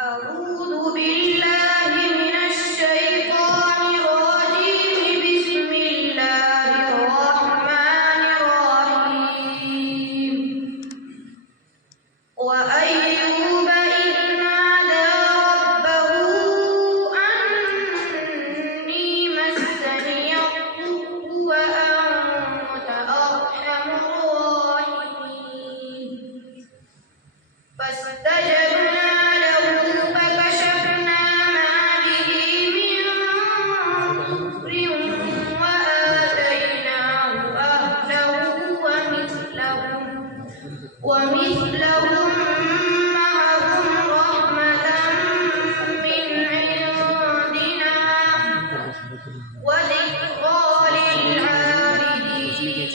أعوذ بالله من الشيطان الرجيم. بسم الله الرحمن الرحيم. وأيوب إذ نادى ربه أني مسني الضر وأنت أرحم الراحمين فاستجبنا له فكشفنا ما به من ضر وآتيناه أهله ومثلهم معهم رحمة من عندنا وذكرى للعابدين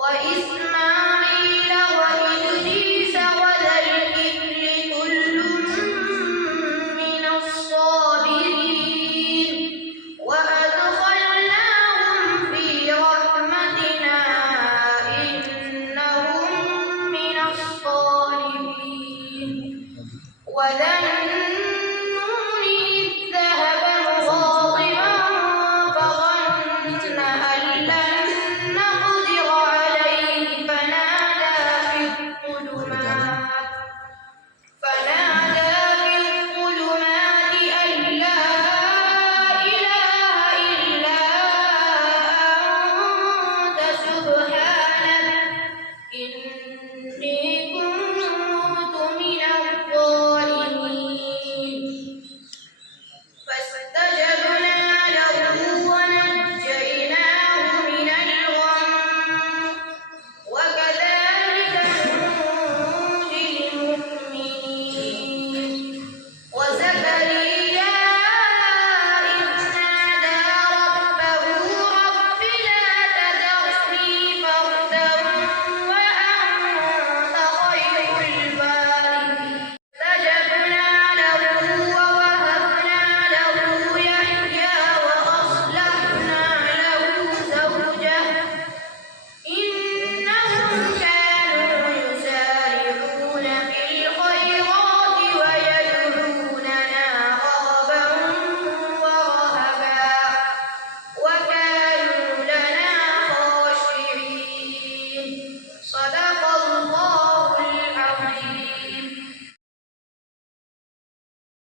وإسماعيل وإدريس وذا الكفل كل من الصابرين وأدخلناهم في رحمتنا إنهم من الصالحين.